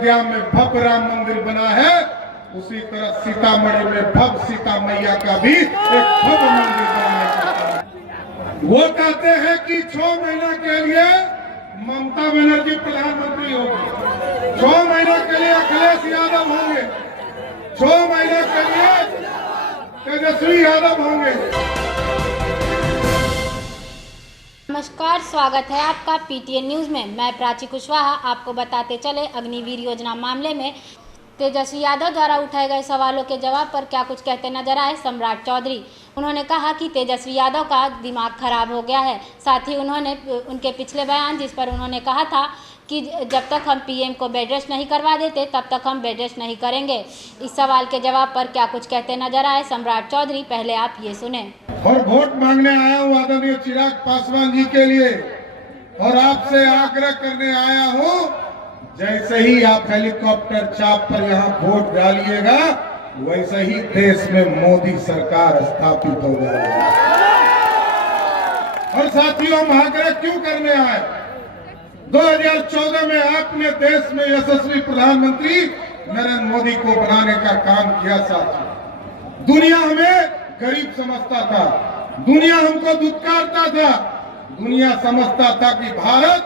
अयोध्या में भव्य राम मंदिर बना है, उसी तरह सीतामढ़ी में भव्य सीता मैया का भी एक भव्य मंदिर बनने का काम। वो कहते हैं कि 6 महीना के लिए ममता बनर्जी प्रधानमंत्री होगी, 6 महीना के लिए अखिलेश यादव होंगे, 6 महीने के लिए तेजस्वी यादव होंगे। नमस्कार, स्वागत है आपका पीटीएन न्यूज में। मैं प्राची कुशवाहा। आपको बताते चले, अग्निवीर योजना मामले में तेजस्वी यादव द्वारा उठाए गए सवालों के जवाब पर क्या कुछ कहते नजर आए सम्राट चौधरी। उन्होंने कहा कि तेजस्वी यादव का दिमाग खराब हो गया है। साथ ही उन्होंने उनके पिछले बयान, जिस पर उन्होंने कहा था कि जब तक हम पीएम को बेड रेस्ट नहीं करवा देते तब तक हम बेड रेस्ट नहीं करेंगे, इस सवाल के जवाब पर क्या कुछ कहते नजर आए सम्राट चौधरी। पहले आप ये सुने। और वोट मांगने आया हूँ आदरणीय चिराग पासवान जी के लिए, और आपसे आग्रह करने आया हूँ, जैसे ही आप हेलीकॉप्टर चाप पर यहाँ वोट डालिएगा, वैसे ही देश में मोदी सरकार स्थापित हो जाएगी। और साथियों, हम आग्रह क्यों करने आए? 2014 में आपने देश में यशस्वी प्रधानमंत्री नरेंद्र मोदी को बनाने का काम किया। साथियों, दुनिया हमें गरीब समझता था, दुनिया हमको दुत्कारता था, दुनिया समझता था कि भारत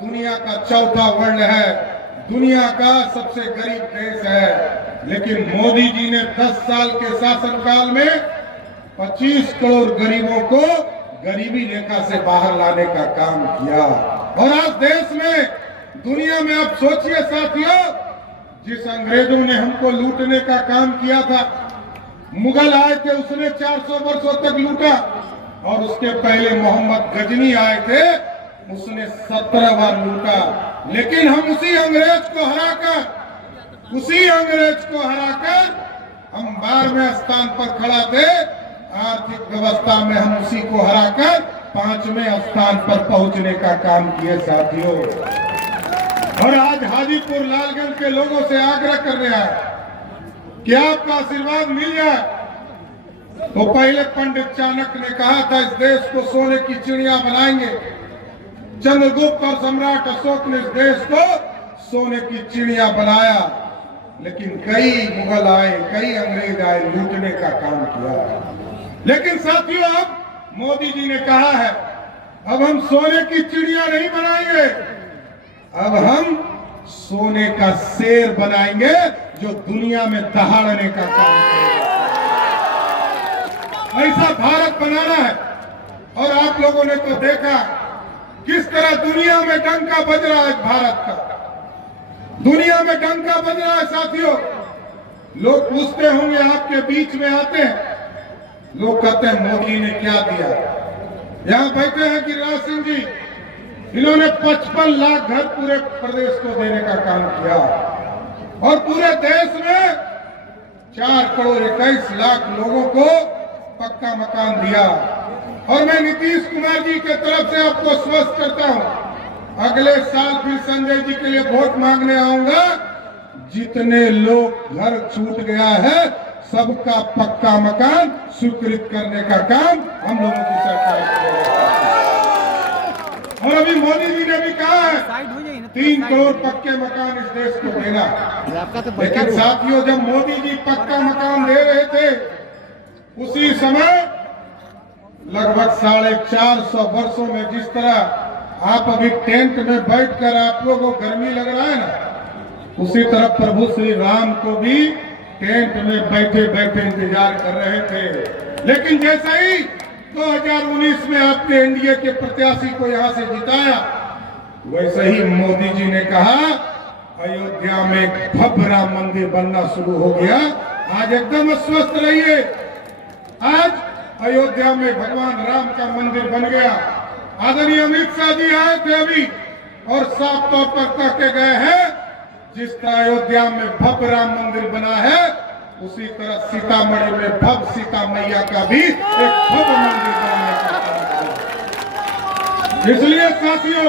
दुनिया का चौथा वर्ल्ड है, दुनिया का सबसे गरीब देश है। लेकिन मोदी जी ने 10 साल के शासनकाल में 25 करोड़ गरीबों को गरीबी रेखा से बाहर लाने का काम किया। और आज देश में, दुनिया में, आप सोचिए साथियों, जिस अंग्रेजों ने हमको लूटने का काम किया था, मुगल आए थे, उसने 400 वर्षों तक लूटा, और उसके पहले मोहम्मद गजनी आए थे, उसने 17 बार लूटा। लेकिन हम उसी अंग्रेज को हराकर हम 12वें स्थान पर खड़ा थे। आर्थिक व्यवस्था में हम उसी को हराकर 5वें स्थान पर पहुंचने का काम किए साथियों। और आज हाजीपुर लालगंज के लोगों से आग्रह कर रहे हैं कि आपका आशीर्वाद मिल जाए। तो पहले पंडित चाणक्य ने कहा था, इस देश को सोने की चिड़िया बनाएंगे। चंद्रगुप्त और सम्राट अशोक ने इस देश को सोने की चिड़िया बनाया। लेकिन कई मुगल आए, कई अंग्रेज आए, लूटने का काम किया। लेकिन साथियों, अब मोदी जी ने कहा है, अब हम सोने की चिड़िया नहीं बनाएंगे, अब हम सोने का शेर बनाएंगे जो दुनिया में दहाड़ने का काम करेगा। ऐसा भारत बनाना है। और आप लोगों ने तो देखा किस तरह दुनिया में डंका बज रहा है भारत का, दुनिया में डंका बज रहा है साथियों। लोग पूछते होंगे, आपके बीच में आते हैं, लोग कहते हैं मोदी ने क्या दिया। यहाँ बैठे हैं गिरिराज सिंह जी, इन्होंने 55 लाख घर पूरे प्रदेश को देने का काम किया, और पूरे देश में 4 करोड़ 21 लाख लोगों को पक्का मकान दिया। और मैं नीतीश कुमार जी के तरफ से आपको स्वस्थ करता हूं, अगले साल फिर संजय जी के लिए वोट मांगने आऊंगा। जितने लोग घर छूट गया है, सबका पक्का मकान स्वीकृत करने का काम हम लोगों की सरकार करेगी। और अभी मोदी जी ने भी कहा है 3 करोड़ पक्के मकान इस देश को देना। लेकिन साथियों, जब मोदी जी पक्का मकान दे रहे थे, उसी समय लगभग 450 वर्षों में जिस तरह आप अभी टेंट में बैठकर आप लोगों को गर्मी लग रहा है ना, उसी तरह प्रभु श्री राम को भी टेंट में बैठे बैठे इंतजार कर रहे थे। लेकिन जैसा ही 2019 में आपने एनडीए के प्रत्याशी को यहां से जिताया, वैसे ही मोदी जी ने कहा अयोध्या में एक भव्य राम मंदिर बनना शुरू हो गया। आज एकदम स्वस्थ रहिए, आज अयोध्या में भगवान राम का मंदिर बन गया। आदरणीय अमित शाह जी आए थे अभी, और साफ तौर पर कह के गए हैं, जिस तरह अयोध्या में भव्य राम मंदिर बना है, उसी तरह सीतामढ़ी में भव्य सीता मैया का भी एक भव्य मंदिर बनने का काम है। इसलिए साथियों,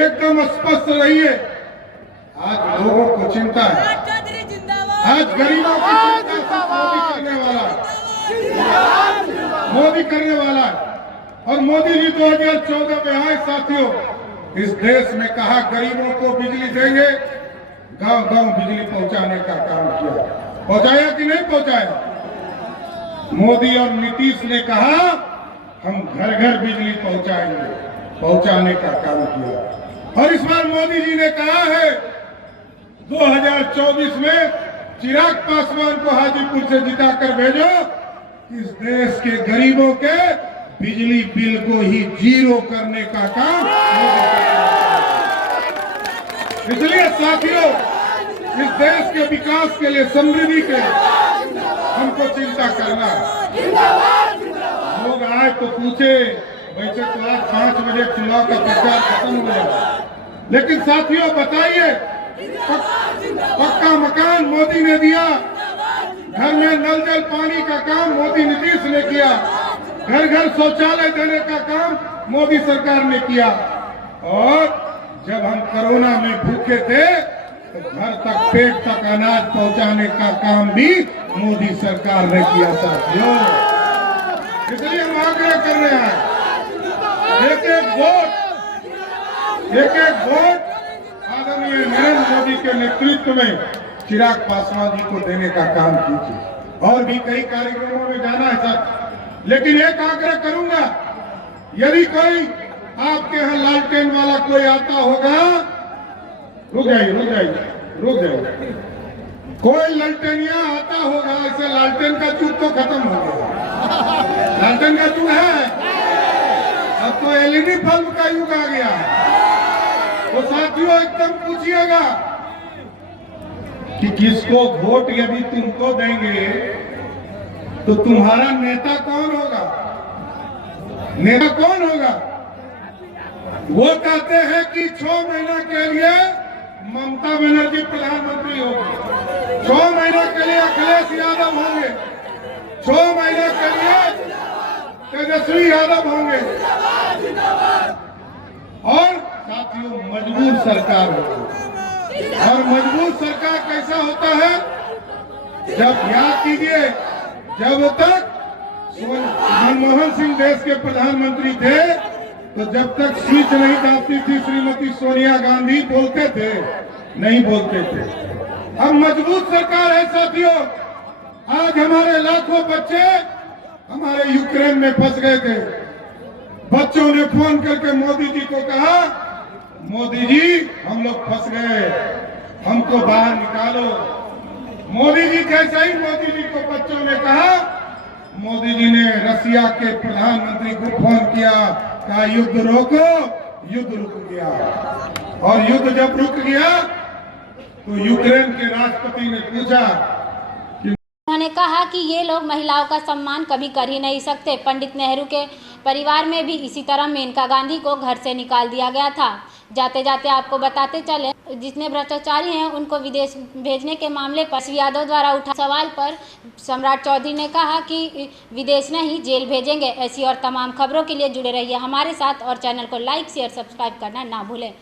एकदम स्पष्ट रहिए। आज लोगों को चिंता है, आज गरीबों की चिंता मोदी करने वाला है। और मोदी जी 2014 में आए साथियों, इस देश में कहा गरीबों को बिजली देंगे, गांव गांव बिजली पहुंचाने का काम किया। पहुंचाया कि नहीं पहुंचाया? मोदी और नीतीश ने कहा हम घर घर बिजली पहुंचाएंगे, पहुंचाने का काम किया। और इस बार मोदी जी ने कहा है 2024 में चिराग पासवान को हाजीपुर से जिताकर भेजो, इस देश के गरीबों के बिजली बिल को ही जीरो करने का काम। इसलिए साथियों, इस देश के विकास के लिए, समृद्धि के लिए हमको चिंता करना है। लोग आए तो पूछे, वैसे तो आज 5 बजे चुनाव का प्रचार खत्म हो जाएगा, लेकिन साथियों बताइए, पक्का मकान मोदी ने दिया, घर में नल जल पानी का काम मोदी नीतीश ने किया, घर घर शौचालय देने का काम मोदी सरकार ने किया। और जब हम कोरोना में भूखे थे तो घर तक, पेट तक अनाज पहुंचाने का काम भी मोदी सरकार ने किया साथियों। इसलिए हम आग्रह कर रहे हैं, एक एक वोट आदरणीय नरेंद्र मोदी के नेतृत्व में चिराग पासवान जी को देने का काम कीजिए। और भी कई कार्यक्रमों में जाना है सर, लेकिन एक आग्रह करूंगा, यदि कोई आपके यहाँ लालटेन वाला कोई आता होगा, रुक जाइए, कोई लालटेनिया आता होगा, ऐसे लालटेन का युग तो खत्म हो गया, लालटेन का युग है, अब तो एलईडी बल्ब का युग आ गया। तो साथियों एकदम पूछिएगा कि किसको वोट यदि तुमको देंगे तो तुम्हारा नेता कौन होगा? नेता कौन होगा? वो कहते हैं कि 6 महीना के लिए ममता बनर्जी प्रधानमंत्री होगी, 6 महीना के लिए अखिलेश यादव होंगे, 6 महीने के लिए तेजस्वी यादव होंगे। और साथियों मजबूर सरकार होगी। और मजबूर सरकार कैसा होता है? जब याद कीजिए, जब तक मनमोहन सिंह देश के प्रधानमंत्री थे तो जब तक स्विच नहीं दाबती थी श्रीमती सोनिया गांधी, बोलते थे? नहीं बोलते थे। अब मजबूत सरकार है साथियों। आज हमारे लाखों बच्चे हमारे यूक्रेन में फंस गए थे। बच्चों ने फोन करके मोदी जी को कहा, मोदी जी हम लोग फंस गए, हमको बाहर निकालो। मोदी जी जैसा ही मोदी जी को बच्चों ने कहा, मोदी जी ने रसिया के प्रधानमंत्री को फोन किया, कहा युद्ध रोको, युद्ध रुक गया। और युद्ध जब रुक गया तो यूक्रेन के राष्ट्रपति ने पूछा, उन्होंने कहा कि ये लोग महिलाओं का सम्मान कभी कर ही नहीं सकते। पंडित नेहरू के परिवार में भी इसी तरह मेनका गांधी को घर से निकाल दिया गया था। जाते जाते आपको बताते चले, जितने भ्रष्टाचारी हैं उनको विदेश भेजने के मामले पर यादव द्वारा उठा सवाल पर सम्राट चौधरी ने कहा कि विदेश नहीं, जेल भेजेंगे। ऐसी और तमाम खबरों के लिए जुड़े रहिए हमारे साथ और चैनल को लाइक, शेयर, सब्सक्राइब करना ना भूलें।